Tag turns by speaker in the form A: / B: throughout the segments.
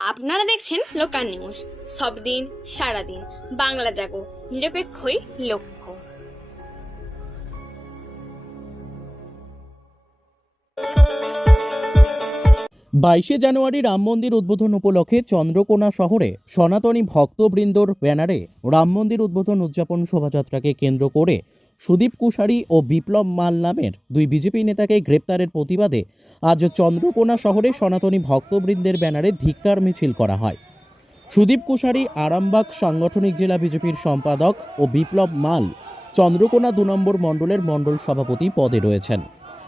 A: আপনারা দেখছেন local news. সব দিন সারাদিন বাংলা জাগো নিরপেক্ষই লক্ষ্য
B: বাইশে জানুয়ারি রাম মন্দির উদ্বোধন উপলক্ষে চন্দ্রকোনা শহরে সনাতনী ভক্তবৃন্দর ব্যানারে রাম মন্দির উদ্বোধন উদযাপন শোভাযাত্রাকে কেন্দ্র করে সুদীপ কুশারি ও বিপ্লব মাল নামের দুই বিজেপি নেতাকে গ্রেপ্তারের প্রতিবাদে আজ চন্দ্রকোনা শহরে সনাতনী ভক্তবৃন্দের ব্যানারে ধিক্কার মিছিল করা হয়। সুদীপ কুশারি আরামবাগ সাংগঠনিক জেলা বিজেপির সম্পাদক ও বিপ্লব মাল চন্দ্রকোনা দু নম্বর মণ্ডলের মণ্ডল সভাপতি পদে রয়েছেন।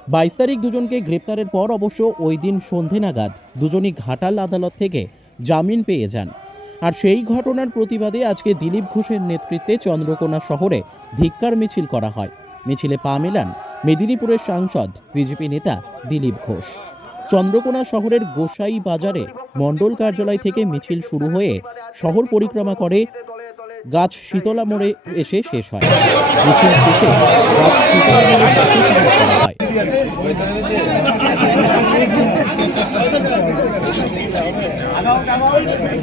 B: বাইশ তারিখ দুজনকে গ্রেপ্তারের পর অবশ্য ওই দিন সন্ধে নাগাদ দুজনই ঘাটাল আদালত থেকে জামিন পেয়ে যান। আর সেই ঘটনার প্রতিবাদে আজকে দিলীপ ঘোষের নেতৃত্বে চন্দ্রকোনা শহরে ধিক্কার মিছিল করা হয়। মিছিলে পা মেলান মেদিনীপুরের সাংসদ, বিজেপি নেতা দিলীপ ঘোষ। চন্দ্রকোনা শহরের গোসাই বাজারে মণ্ডল কার্যালয় থেকে মিছিল শুরু হয়ে শহর পরিক্রমা করে গাছ শীতলা মোড়ে এসে শেষ হয়। শেষে গাছ শীতলা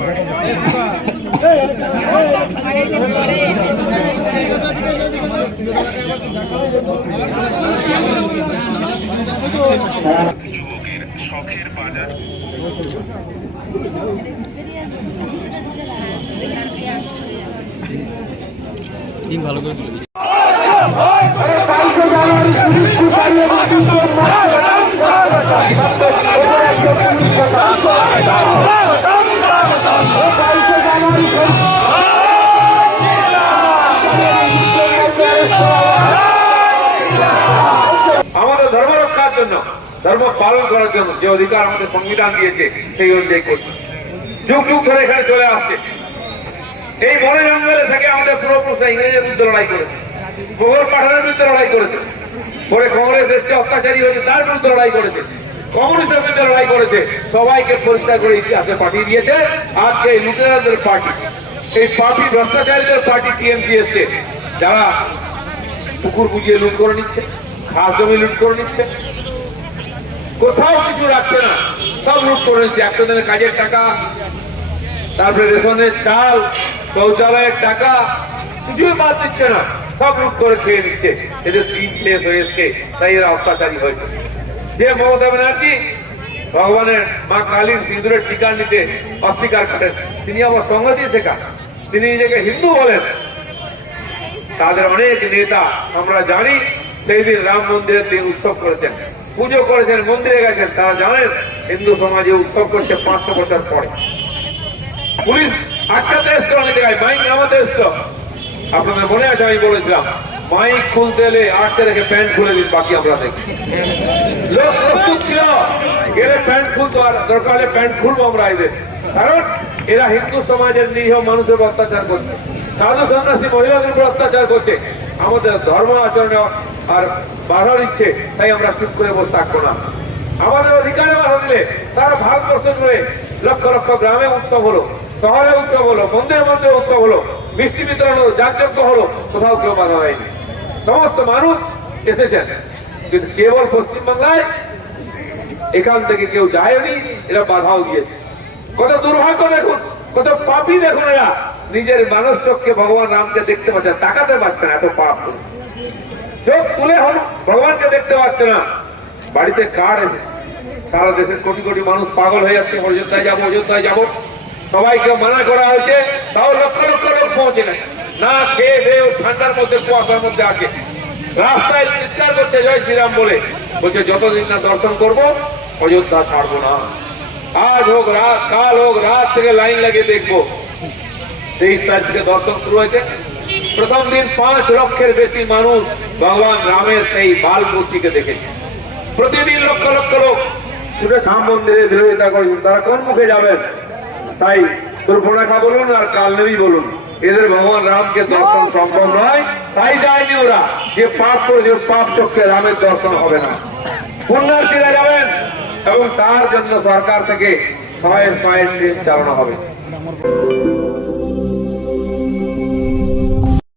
C: যুবকের শখের বাজার।
D: আমাদের ধর্ম রক্ষার জন্য, ধর্ম পালন করার জন্য যে অধিকার আমাদের সংবিধান দিয়েছে, সেই অনুযায়ী করছে। যুগ যুগ ধরে এখানে চলে আসছে। এই বনে জঙ্গলে থেকে আমাদের পূর্বপুরুষরা ইংরেজের বিরুদ্ধে লড়াই করেছে। মোগল পাঠানের বিরুদ্ধে লড়াই করেছে। পরে কংগ্রেস এসছে, অত্যাচারী হয়েছে তার বিরুদ্ধে লড়াই করেছে। কমিউনিস্টের বিরুদ্ধে লড়াই করেছে। সবাইকে পরিষ্কার করে ইতিহাসে পাঠিয়ে দিয়েছে। আজকে এই লুটেরাদের পার্টি, এই পার্টি ভ্রষ্টাচারীদের পার্টি টিএমসি এসছে। যারা পুকুর বুঝিয়ে লুট করে নিচ্ছে ঘাস জমি লুট করে নিচ্ছে। কোথাও কিছু রাখছে না। সব লুট করে নিচ্ছে। একটা দিনের কাজের টাকা তারপরে রেশনের চাল, শৌচালয়ের টাকা, কিছুই বাদ দিচ্ছে না, সব লুট করে খেয়ে নিচ্ছে। এদের দিন শেষ হয়ে এসছে, তাই এরা অত্যাচারী হয়েছে যে মমতা ব্যানার্জি ভগবানের মা কালীর সিঁদুরের টিকা নিতে অস্বীকার করেন, তিনি আমার সংগতি শেখান। তিনি নিজেকে হিন্দু বলেন। তাদের অনেক নেতা আমরা জানি, সেই দিন রাম মন্দিরের দিন উৎসব করেছেন। পুজো করেছেন, মন্দিরে গেছেন, তারা জানেন হিন্দু সমাজে উৎসব করছে পাঁচশো বছর পরে। পুলিশ আটকাতে এসছে অনেক জায়গায়। মাইক নামাতে আপনাদের মনে আছে আমি বলেছিলাম, মাইক খুলতে এলে আটকে রেখে প্যান্ট খুলে দিন বাকি আমরা দেখি। লোক প্রস্তুত ছিল, গেলে প্যান্ট খুলতো আর দরকার হলে প্যান্ট খুলবো আমরা এদের কারণ এরা হিন্দু সমাজের নিরীহ মানুষের অত্যাচার করছে। সাধু সন্ন্যাসী মহিলাদের উপর অত্যাচার করছে। আমাদের ধর্ম আচরণে আর বাধা দিচ্ছে, তাই আমরা চুপ করে বসে থাকব না। আমাদের অধিকারে বাধা দিলে তারা ভারতবর্ষ জুড়ে লক্ষ লক্ষ গ্রামে উৎসব হলো। শহরে উৎসব হলো, মন্দিরের মধ্যে উৎসব হলো, মিষ্টি বিতরণ হলো, যাগযজ্ঞ হলো, কোথাও কেউ বাধা হয়নি। সমস্ত মানুষ এসেছেন, কিন্তু কেবল পশ্চিমবাংলায় এখান থেকে কেউ যায়নি, এরা বাধাও দিয়েছে। কত দুর্ভাগ্য দেখুন, কত পাপি দেখুন এরা। নিজের মানুষ চোখকে ভগবান রামকে দেখতে পাচ্ছে তাকাতে পারছে না, এত পাপ। চোখ তুলে হল, ভগবানকে দেখতে পাচ্ছে না। বাড়িতে কার এসে সারা দেশের কোটি কোটি মানুষ পাগল হয়ে যাচ্ছে অযোধ্যায় যাব অযোধ্যায় যাব। সবাইকে মানা করা হয়েছে, তাও লক্ষ লক্ষ লোক পৌঁছে না। না খেয়ে দেয়ে ঠান্ডার মধ্যে, কুয়াশার মধ্যে আছে রাস্তায় চিৎকার করছে জয় শ্রীরাম বলে। বলছে, যতদিন না দর্শন করব, অযোধ্যা ছাড়বো না। আজ হোক রাত, কাল হোক রাত থেকে লাইন লাগিয়ে দেখব। তেইশ তারিখ থেকে দর্শন শুরু হয়েছে। প্রথম দিন পাঁচ লক্ষের বেশি মানুষ ভগবান রামের সেই বাল মূর্তিকে দেখেছে। প্রতিদিন লক্ষ লক্ষ লোক। শুধু রাম মন্দিরে বিরোধিতা করেছেন, তারা কোন মুখে যাবেন। তাই সুরফনাখা বলুন আর কালনেবী বলুন। এদের ভগবান রামকে দর্শন সম্ভব নয় তাই যায়নি ওরা যে পাপ করেছে ওর পাপ চক্ষে রামের দর্শন হবে না। পুণ্যার্থীরা যাবেন এবং তার জন্য সরকার থেকে ছয় ছয় ট্রেন চালানো হবে।